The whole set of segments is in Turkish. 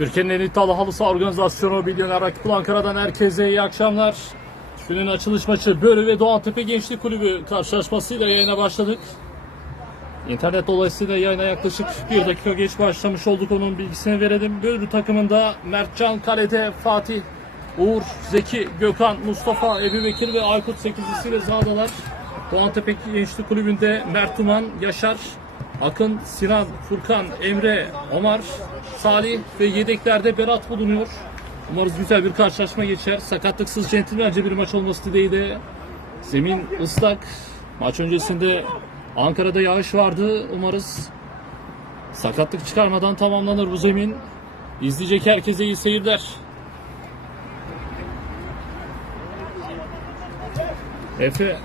Türkiye'nin en iddialı halı saha organizasyonu Milyoner Rakip Ankara'dan herkese iyi akşamlar. Günün açılış maçı Börü ve Doğantepe Gençlik Kulübü karşılaşmasıyla yayına başladık. İnternet dolayısıyla yayına yaklaşık bir dakika geç başlamış olduk onun bilgisini verelim. Börü takımında Mertcan Kale'de Fatih, Uğur, Zeki, Gökhan, Mustafa, Ebu Bekir ve Aykut 8'lisiyle sahadalar. Doğantepe Gençlik Kulübü'nde Mert Uman, Yaşar, Akın, Sinan, Furkan, Emre, Omar, Salih ve yedeklerde Berat bulunuyor. Umarız güzel bir karşılaşma geçer. Sakatlıksız centilmence bir maç olması dileğiyle. Zemin ıslak. Maç öncesinde Ankara'da yağış vardı. Umarız sakatlık çıkarmadan tamamlanır bu zemin. İzleyecek herkese iyi seyirler. Efe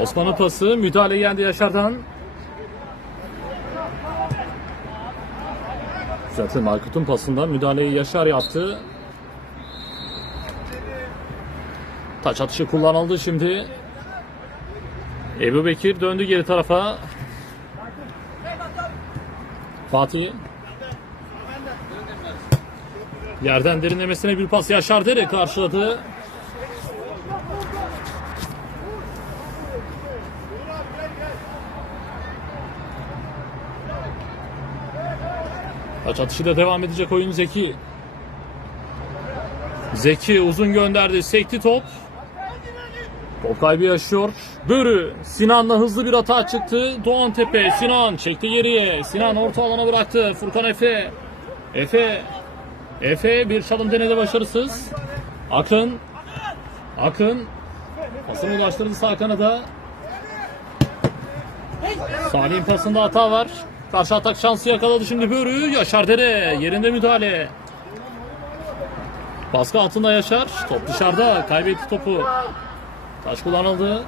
Osman'ın pası müdahale yendi Yaşar'dan. Zaten Aykut'un pasından müdahaleyi Yaşar yaptı. Taç atışı kullanıldı şimdi. Ebu Bekir döndü geri tarafa. Fatih. Yerden derinlemesine bir pas Yaşar Dere karşıladı. Taç atışı da devam edecek oyun Zeki. Zeki uzun gönderdi. Sekti top. Top kaybı yaşıyor. Börü Sinan'la hızlı bir hata çıktı. Doğan Tepe Sinan çekti geriye. Sinan orta alana bıraktı. Furkan Efe. Efe. Efe bir çalım denedi başarısız. Akın. Akın. Pasını ulaştırdı sağ kanada. Salih'in pasında hata var. Karşı atak şansı yakaladı şimdi Börü. Yaşar Dere yerinde müdahale. Baskı altında Yaşar. Top dışarıda. Kaybetti topu. Taş kullanıldı.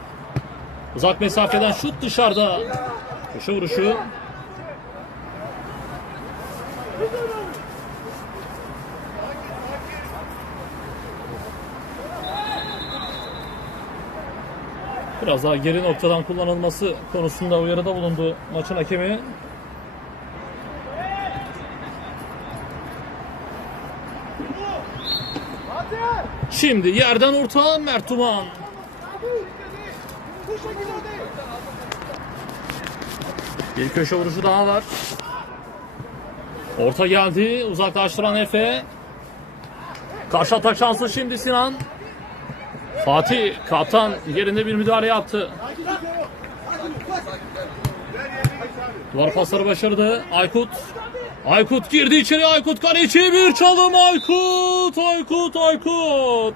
Uzak mesafeden şut dışarıda. Köşe vuruşu. Biraz daha geri noktadan kullanılması konusunda uyarıda bulundu maçın hakemi. Şimdi yerden orta Mert Uman. Bir köşe vuruşu daha var. Orta geldi. Uzaklaştıran Efe. Karşı atak şansı şimdi Sinan. Fatih kaptan yerinde bir müdahale yaptı. Duvar pasları başardı. Aykut. Aykut girdi içeri. Aykut kaleci bir çalım. Aykut. Aykut. Aykut.